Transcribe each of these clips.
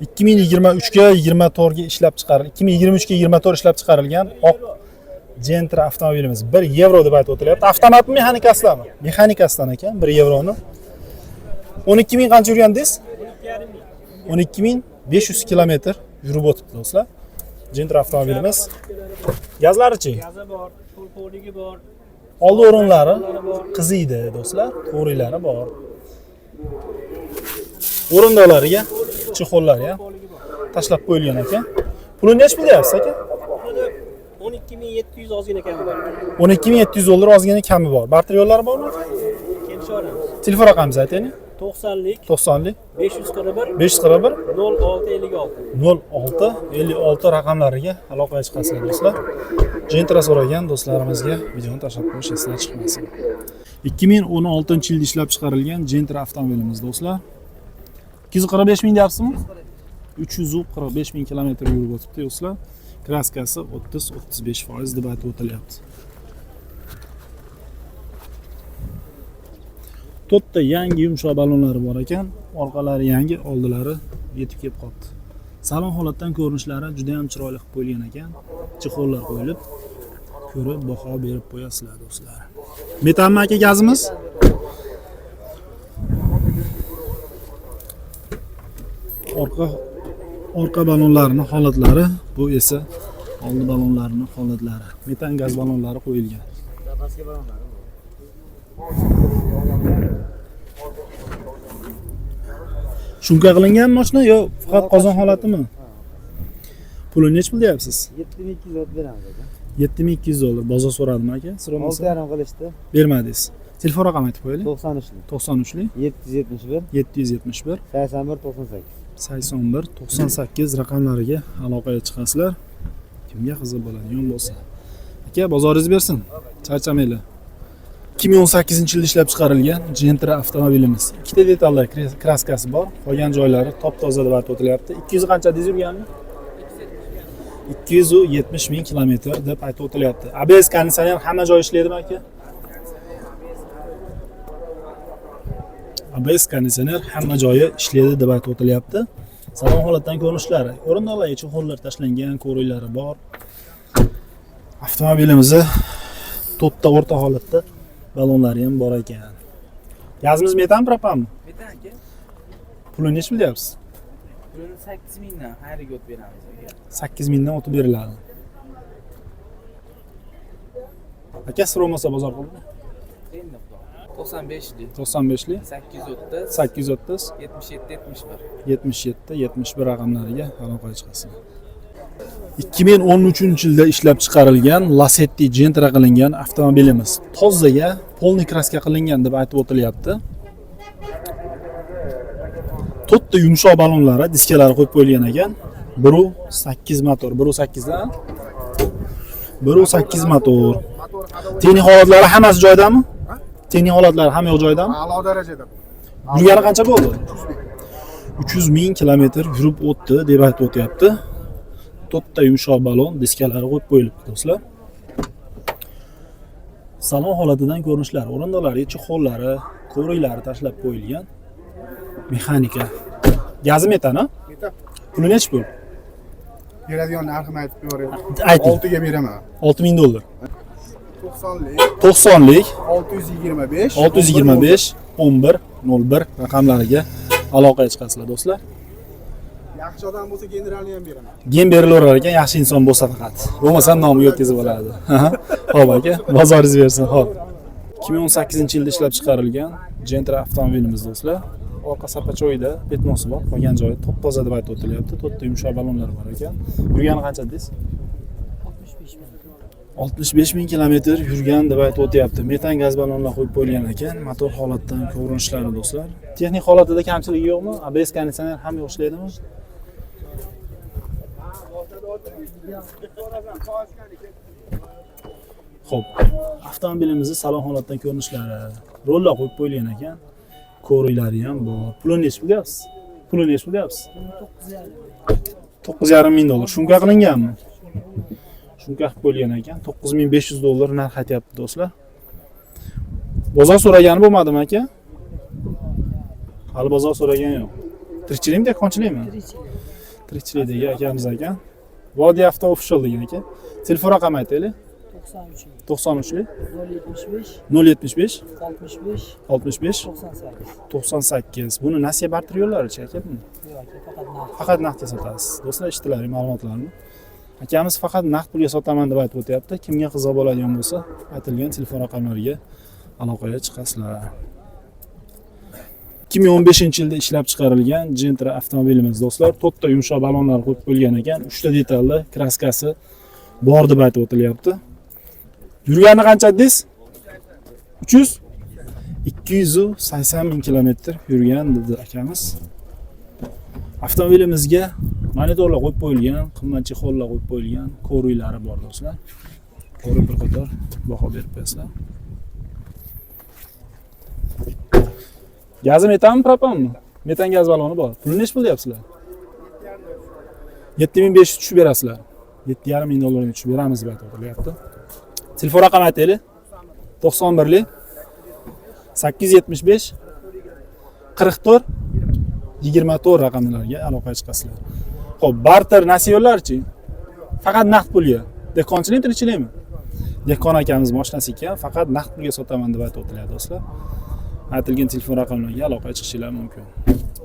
2023 ga 24 ga ishlab chiqarilgan, 2023 ga 24 ishlab chiqarilgan oq Gentra avtomobilimiz 1 yevro deb aytib o'tilyapti. Avtomatmi, mexanikasidanmi? Mexanikasidan ekan, 1 yevroni. 12 ming qancha yurgan dedingiz? 12.500 kilometr yurib o'tibdi do'stlar. Gentra avtomobilimiz. Gazlarichi? Gazi bor, to'lqo'ligi bor. Oldi o'rinlari qiziydi do'stlar, to'g'rilari bor. O'rindoqlariga chexollari ham tashlab qo'yilgan ekan. Pulini nech qilyapsiz aka? 12.700 ozgina kami bor. 12.700 dollar ozgina kami bor. Barter yo'llari bormi? Kelishamiz. Telefon raqamingizni ayting. 90lik 90lik 541 541 0656 0656 raqamlariga aloqaga chiqasizlar do'stlar. Gentra so'ragan do'stlarimizga videoni tashlab qo'yish esdan chiqmasin. 2016-yilda ishlab chiqarilgan Gentra avtomobilimiz do'stlar. 245 ming deyapsizmi? 345 ming kilometr yurib o'tibdi do'stlar. Kraskasi 30-35% deb aytib o'tilyapti. To'rtta yangi yumshoq balonlari bor ekan, orqalari yangi, oldilari yetib kelib qoldi. Salon holatdan ko'rinishlari juda ham chiroyli qilib qo'yilgan ekan. Chexollar qo'yilib, ko'rib baho berib qo'yasizlar do'stlar. Metanmi aka gazimiz? Orqa balonlarining holatlari, bu esa oldi balonlarining holatlari. Metan gaz balonlari qo'yilgan. Zapasga balonlar. Shumka qilingan mashina yo faqat qozon holatimi? Pulini nech pul deyapsiz? 7200 beramiz aka. 7200 dollar. Bozor so'radimi aka? So'ramasa 6,5 qilishdi. bermadingiz. Telefon raqami aytib qo'yaylik. 93lik. 93lik 771 771 81 98. 81 98 raqamlariga aloqaga chiqasizlar. Kimga qiziq bo'ladigan bo'lsa. Aka, bozoringiz bersin. Charchamanglar. 2018-yilda ishlab chiqarilgan Gentra avtomobilimiz. Ikkita detallar kraskasi bor. Qolgan joylari top-toza deb aytib o'tilyapti. 200 qancha deysiz yurganmi? 270 ming kilometr deb aytib o'tilyapti. ABS konditsioner hamma joy ishlaydimi aka? ABS konditsioner hamma joyi ishlaydi deb aytib o'tilyapti. Salon holatdan ko'rinishlari, o'rindiqlarga chexollar tashlangan, ko'riklari bor. Avtomobilimizni to'rtta o'rta holatda balonlari ham bor ekan. Gazimiz metan propanmi? Metan aka. Pulini nech bilyapsiz? Pulini 8 mingdan xayriga o'tib beramiz aka. 8 mingdan o'tib beriladi. Aka so'ramasa bozor qildi. 95lik 95lik 830 830 77 71. 77 71 raqamlariga aloqaga chiqasizlar. 2013-yilda ishlab chiqarilgan Lacetti Gentra qilingan avtomobilimiz. Tozaga polniy kraska qilingan deb aytib o'tilyapti. To'rtta yumshoq balonlari, diskalari qo'yib qo'yilgan ekan. 1.8 motor, 1.8 dan 1.8 motor. Texnik holatlari hammasi joyidami? Texnik holatlari hamma yo'q joyidami? A'lo darajada. Yurgani qancha bo'ldi? 300 ming kilometr yurib o'tdi deb aytib o'tyapti. To'rtta yumshoq balon, diskalari qo'yib qo'yilibdi do'stlar. Salon holatidan ko'rinishlari, o'rindiqlari, chexollari, ko'riklari tashlab qo'yilgan. Mexanika. Gazi metan, ha? Metan. Puli nech pul? Beradigan narxini aytib qo'yaman. Ayting. 6 ga beraman. 6000 dollar. 90lik 90lik 625 625 1101 raqamlariga aloqaga chiqasizlar do'stlar. Yaxshi odam bo'lsa generalni ham beraman. Gen berilaverar ekan, yaxshi inson bo'lsa faqat. Bo'lmasa nomiga o'tkazib oladi. Xo'p aka, bozoringiz bersin. Xo'p. 2018-yilda ishlab chiqarilgan Gentra avtomobilimiz do'stlar. Orqa sapachoyida petnosi bor, qolgan joyi top-toza deb aytib o'tilyapti. To'rtta yumshoq balonlar bor ekan. Yurgani qancha dedingiz? 65 ming kilometr yurgan deb aytib o'tyapti. Metan gaz balonlar qo'yib qo'yilgan ekan. Motor holatdan ko'rinishlari do'stlar. Texnik holatida kamchiligi yo'qmi? ABS konditsioner ham ishlaydimi? Xo'p, avtomobilimizni salon holatdan ko'rinishlari, rollar qo'yib qo'yilgan ekan. Ko'riklari ham bor. Pulini nech bilyapsiz? Pulini nech bilyapsiz? 9,5 ming dollar. Shumka qilinganmi? Shumka qilib qo'yilgan ekan. 9500 dollar narx aytyapti do'stlar. Bozor so'ragani bo'lmadimi aka? Hali bozor so'ragan yo'q. Tirikchilikmi, dehqonchilikmi? Tirikchilikdagi akamiz ekan. Vodiy Avto Official degan ekan. Telefon raqami aytaylik. 93lik 075 65 98. Buni nasiya barter yo'llarichi aka buni? Faqat naqdga sotasiz. Do'stlar, eshitdilaring ma'lumotlarni. Akamiz faqat naqd pulga sotaman deb aytib o'tyapti. Kimga qiziq bo'ladigan bo'lsa, aytilgan telefon raqamlariga aloqaga chiqasizlar. 2015-yilda ishlab chiqarilgan Gentra avtomobilimiz do'stlar, to'rtta yumshoq balonlar qo'yib qo'yilgan ekan, 3 ta detalli kraskasi bor deb aytib o'tilyapti. Yurgani qancha dedingiz? 300? 280 ming kilometr yurgan dedi akamiz. Avtomobilimizga monitorlar qo'yib qo'yilgan, qimmat chexollar qo'yib qo'yilgan, ko'riylari bor do'stlar. Ko'rib bir qator baho berib qo'yasizlar. Gazi metanmi, propanmi? Metan gaz baloni bor. Pulni nech pul deyapsizlar? 7500 tushib berasizlar. 7,5 ming dollarga tushib beramiz deb aytib o'tilyapti. Telefon raqami aytaylik. 91lik 875 44 24 raqamlarga aloqaga chiqasizlar. Xo'p, barter nasiyalarchi? Faqat naqd pulga. Dehqonchilik, tirikchilikmi? Dehqon akamiz mashinasi ekan, faqat naqd pulga sotaman deb aytib o'tilyapti do'stlar. Aytilgan telefon raqamlariga aloqaga chiqishingiz mumkin.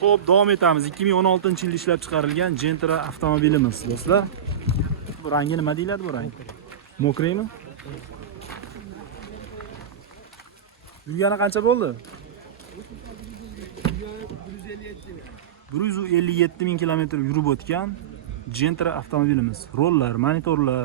Xo'p, davom etamiz. 2016-yilda ishlab chiqarilgan Gentra avtomobilimiz do'stlar. Bu rangi nima deyiladi bu rang? Mokraymi? Yurgani qancha bo'ldi? 157 ming kilometr yurib o'tgan Gentra avtomobilimiz. Rollar, monitorlar,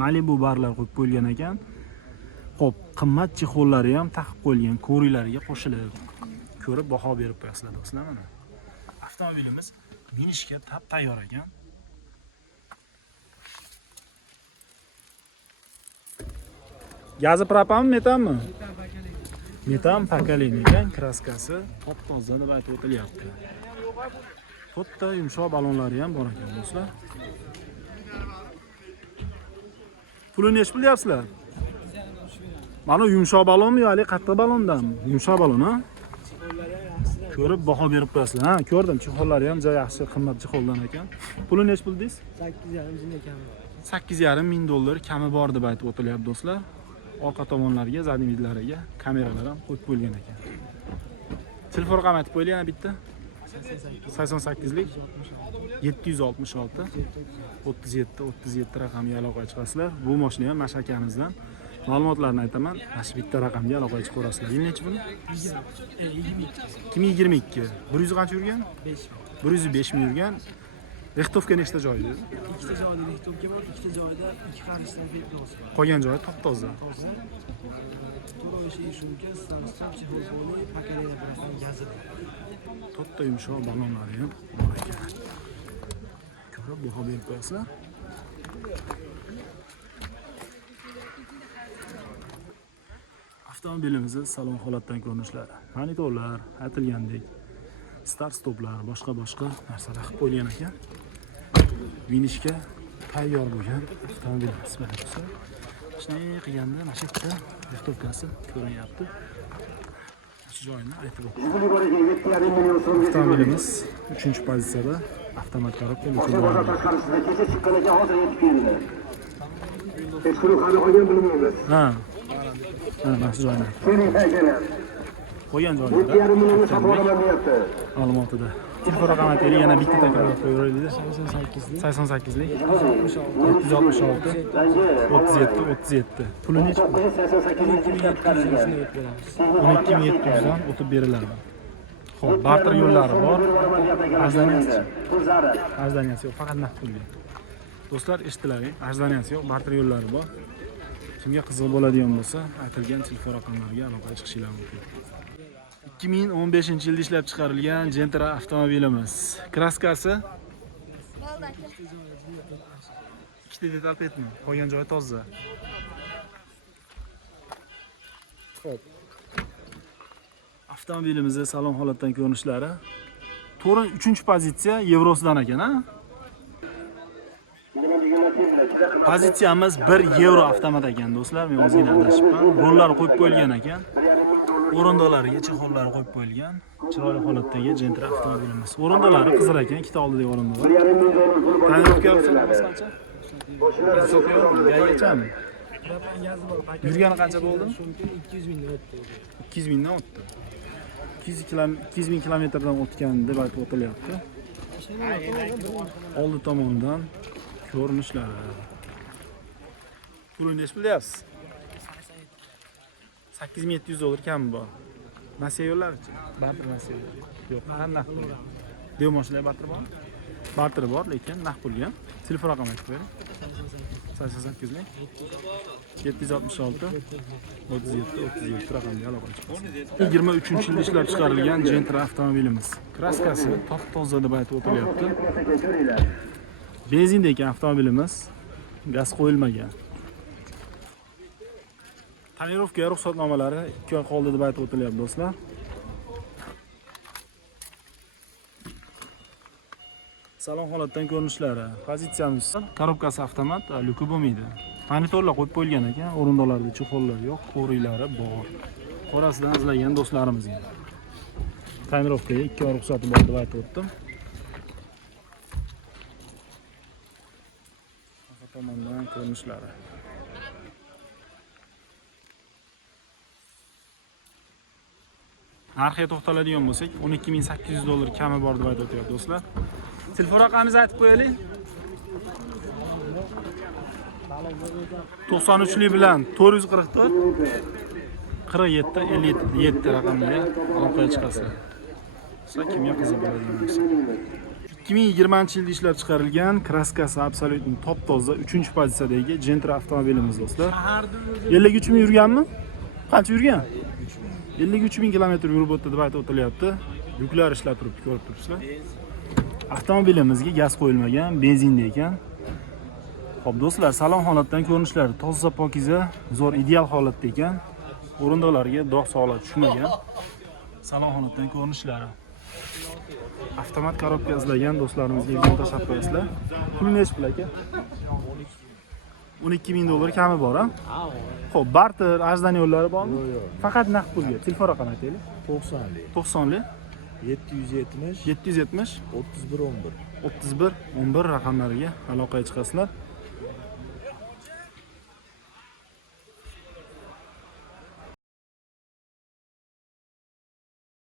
Malibu barlar qo'yib qo'yilgan ekan. Xo'p, qimmat chexollari ham taqib qo'yilgan, ko'riylariga qo'shilib, ko'rib baho berib qo'yasizlar do'stlar mana. Avtomobilimiz minishga tayyor ekan. Gazi propanmi, metanmi? Metan pakalining ekan, kraskasi top-toza deb aytib o'tilyapti. To'rtta yumshoq balonlari ham bor ekan do'stlar. Pulini nech pul deyapsizlar? Mana yumshoq balonmi yoki qattiq balondanmi? Yumshoq balon, ha? Ko'rib baho berib qo'yasizlar. Ha, ko'rdim, chexollari ham juda yaxshi, qimmat chexoldan ekan. Puli nech pul deysiz? 8,5 ming kami. 8,5 ming dollar kami bor deb aytib o'tilyapti do'stlar. Orqa tomonlariga, zadniy vidlariga kameralar ham qo'yib qo'yilgan ekan. Telefon raqami aytib qo'ying yana bitta. 88lik 766 37 raqamga aloqaga chiqasizlar. Bu mashina ham mashakamizdan. Ma'lumotlarni aytaman. Mana bitta raqamga aloqaga chiqaverasizlar. Yil nechi buni? 2022. 100 qancha yurgan? 105 ming yurgan. Rextovka nechta joy dedi? Ikkita joyda rextovka bor, ikkita joyda ikki qarishdan fetros bor. Qolgan joyi top-toza. To'g'ri shunga startap chexolpoli paketlar bilan yozib. To'rtta yumshoq balonlari ham bor ekan. Ko'rib baho berib qo'yasizlar. Avtomobilimizning salon holatdan ko'rinishlari, monitorlar, aytilgandek, start stoplar, boshqa narsalar qilib qo'yilgan ekan. Minishga tayyor bo'lgan avtomobilimiz bo'lsa, shunday qilganda mana shu yerda rextovkasi ko'rinyapti. Shu joyini aytib o'tdim. Avtomobilimiz 3-pozitsiyada avtomat korobka ha. Mana shu joyini. Qo'ygan joyida ma'lumotida. Telefon raqami aytaylik, yana bitta takror qo'yaveraylik. 88lik 766 37. Puli necha? 12700 dan o'tib beriladi. Xo'p, barter yo'llari bor. Ajdaniyasi yo'q, faqat naqd pulga. Do'stlar, eshitdilaring, ajdaniyasi yo'q, barter yo'llari bor. Kimga qiziq bo'ladigan bo'lsa, aytilgan telefon raqamlariga aloqaga chiqishingiz mumkin. 2015-yilda ishlab chiqarilgan Gentra avtomobilimiz. Kraskasi ikkita detal petmi? Qolgan joyi toza. Xo'p. Avtomobilimizning salon holatdan ko'rinishlari. To'g'ri 3-pozitsiya Yevrosidan ekan, ha? Pozitsiyamiz 1 yevro avtomat ekan do'stlar, men o'zimga adashibman. Rollar qo'yib qo'yilgan ekan. O'rindiqlariga chexollari qo'yib qo'yilgan. Chiroyli holatdagi Gentra avtomobilimiz. O'rindiqlari qizil ekan, ikkita oldidagi o'rindiqlar. Tonirovka hisoblamas qancha? Gaygacha. Yurgani qancha bo'ldi? 200 mingdan o'tdi. 200 mingdan o'tdi. 200 ming kilometrdan o'tgan deb aytib o'tilyapti. Oldi tomondan ko'rinishlari. Pulini necha bilyapsiz? 8700 dollar kam bor. Nasiya yo'llarichi? Barter nasiya yo'q. Qanday pul? Dev mashinalar barter bor? Barter bor, lekin naqd pulga. Telefon raqamini aytib bering. 88 ming 766 37 37 raqamga aloqa chiqasiz. 23-yilda ishlab chiqarilgan Gentra avtomobilimiz. Kraskasi top-toza deb aytib o'tilyapti. Benzinda ekan avtomobilimiz. Gaz qo'yilmagan. Tonirovka ruxsatnomalari 2 oy qoldi deb aytib o'tilyapti do'stlar. Salon holatdan ko'rinishlari. Pozitsiyamiz korobkasi avtomat, lyuki bo'lmaydi. Monitorlar qo'yib qo'yilgan ekan, o'rindiqlarda chexollar yo'q, qo'riqlari bor. Qorasidan izlagan do'stlarimizga. Tonirovkaga 2 oy ruxsati bor deb aytib o'tdim. Orqa tomondan ko'rinishlari. Narxiga to'xtaladigan bo'lsak, 12800 dollar kami bor deb aytib o'tyapti do'stlar. Telefon raqamingizni aytib qo'yaylik. 93lik bilan 444 47 57 raqamiga aloqaga chiqasizlar. Kimga qiziq bo'ladigan bo'lsa. 2020-yilda ishlab chiqarilgan kraskasi absolyutni top-toza 3-pozitsiyadagi Gentra avtomobilimiz do'stlar. 53 ming yurganmi? Qancha yurgan? 53 ming kilometr yurib o'tdi deb aytib o'tilyapti. Yuklar ishlab turibdi, ko'rib turibsizlar. Avtomobilimizga gaz qo'yilmagan, benzinda ekan. Xo'p do'stlar, salon holatdan ko'rinishlari toza pokiza, zo'r ideal holatda ekan. O'rindiqlarga dog' sog'lar tushmagan. Salon holatdan ko'rinishlari. Avtomat korobka izlagan do'stlarimizga video tashlab qo'yasizlar. Puli necha pul aka? 12 ming dollar kami bor, ha? Xo'p, barter, arzdan yo'llari bormi? Faqat naqd pulga. Telefon raqamini aytaylik. 90lik. 90lik 770 770 31 11. 31 11 raqamlariga aloqaga chiqasizlar.